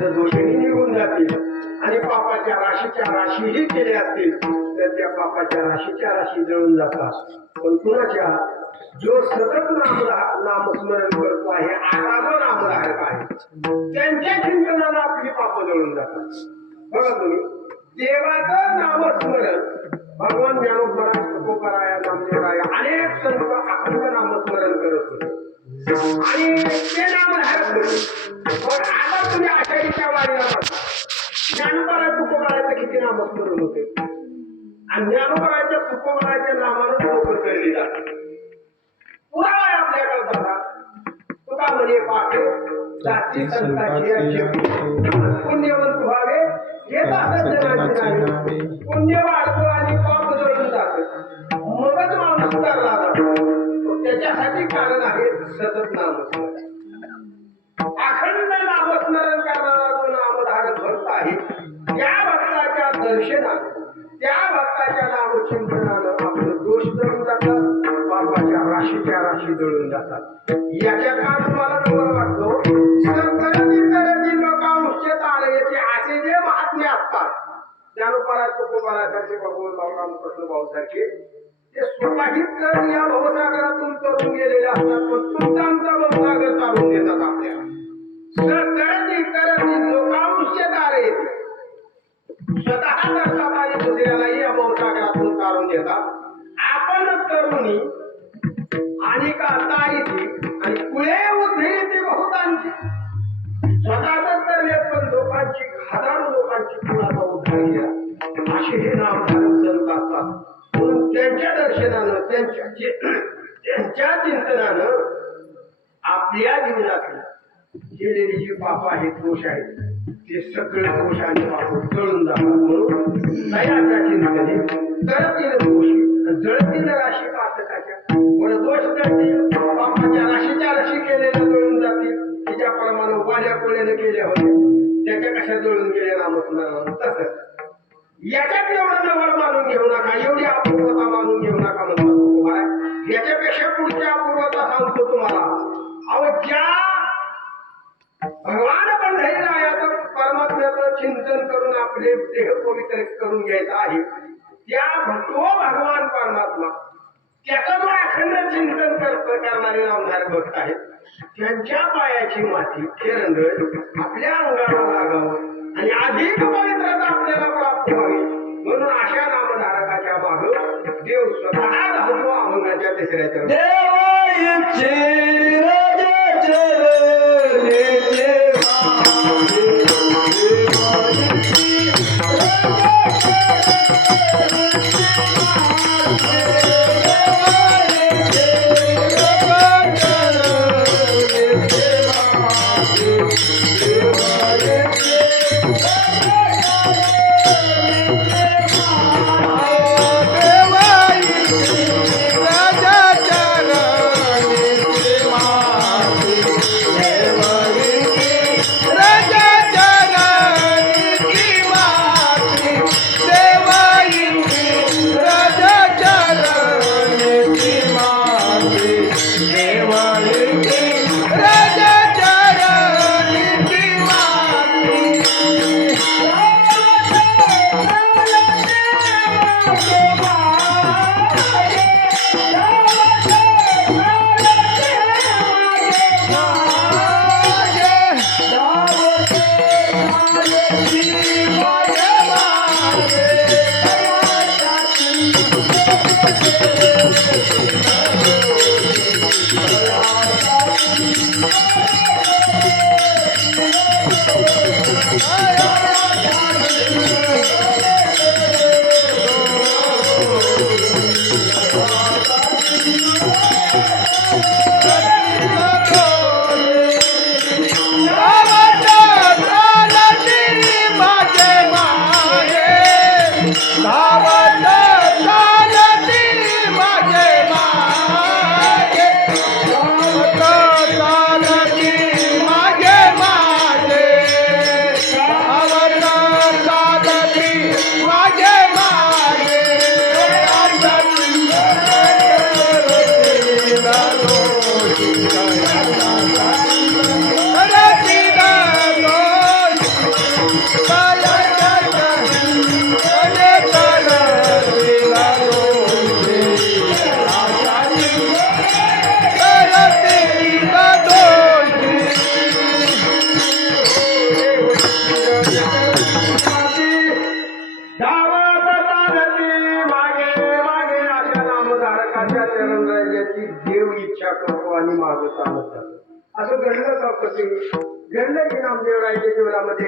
पापाचे दोषही निघून जातील आणि पापाच्या राशीच्या राशीही केल्या असतील तर त्या पापाच्या राशीच्या राशी जळून जातात. पण कुणाच्या जो सतत नामस्मरण करतो आहे असा जो नामधारक आहे त्यांच्या चिंतनाला आपली पाप जळून जातात. बघा तुम्ही देवाचं नामस्मरण भगवान ज्ञानोबराय तुकोबराय नामदेवराय अनेक संत अखंड नामस्मरण करत होते आणि ते नामधारक होते. पण आता तुम्ही आषाढीच्या वारीला बघा ज्ञानोबराय तुकोबरायचं किती नामस्मरण होते आणि ज्ञानोबरायच्या तुकोबरायच्या नामानं लोक करली जातात. पुरावा आहे आपल्याकडे बघा तुका म्हणे पाठे जाती संतांची पुण्यवंत व्हावे हेच असं जनाचे नाही. पुण्य वाढतो आणि पाप जळून जात मगच माणूस करला जातो. त्याच्यासाठी कारण आहे सतत नामस्मरण. अखंड नामस्मरण करणारा जो नामधारक भक्त आहे त्या भक्ताच्या दर्शनानं त्या भक्ताच्या नामचिंतनानं आपलं दोष जळून जातात पापाच्या राशीच्या राशी जळून जातात. याच्या काळ तुम्हाला नंबर वाटतो करती लोकांचे तारयचे असे जे महात्मे असतात ज्ञानोबराय तुकोबरायसारखे भगवान बाबूराम कृष्ण भाऊ सारखे ते स्वतःही तर या भवसागरातून तरून गेलेले असतात पण तुमचा आमचा भवसागर चालून देतात आपल्याला. करती लोकांचे तारयचे स्वतः करतात आणि दुसऱ्यालाही या भवसागरातून तारून देतात. आपण तरुणी आणि तारीची आणि कुळे उद्धरिते बहुतांची स्वतःच करले पण लोकांची हजारो लोकांची कुळाचा उद्धार केला असे हे नामधारक संत असतात. म्हणून त्यांच्या दर्शनानं त्यांच्या चिंतनानं आपल्या जीवनातली केलेली जी पाप आहेत दोष आहेत ते सगळे दोष आणि पाप जळून जातात. म्हणून दयाच्या चिंतने जळतील दोषी जळतील राशी पातकाच्या दोष जळतील पापाच्या राशीच्या राशी केलेल्या जळून जातील. तिच्याप्रमाणे वाल्या कोळ्याने केल्या होत्या त्याच्या कशा जळून गेल्या नामस्मरणानं तसंच याच्यात एवढं नवल मानून घेऊ नका एवढी अपूर्वता मानून घेऊ नका म्हणतात. याच्यापेक्षा पुढची अपूर्वता सांगतो तुम्हाला. अहो ज्या भगवान पंढरीरायाचं परमात्म्याचं चिंतन करून आपले देह पवित्र करून घ्यायचं आहे त्या तो भगवान परमात्मा त्याचा जो अखंड चिंतन करणारे नामधारक भक्त आहेत त्यांच्या पायाची माती खेरंड आपल्या अंगावर लागावं आणि अधिक पवित्रता आपल्याला प्राप्त व्हावी म्हणून अशा नामधारकाच्या माग देव स्वतः धावतो अभंगाच्या तिसऱ्याच्या राजा चरण धावत चालती मागे मागे अशा नामधारकाच्या चरण राहिल्याची देव इच्छा करतो आणि मागे चालत जातो. असं घडलं का कधी? घडलं की नामदेव रायच्या जीवनामध्ये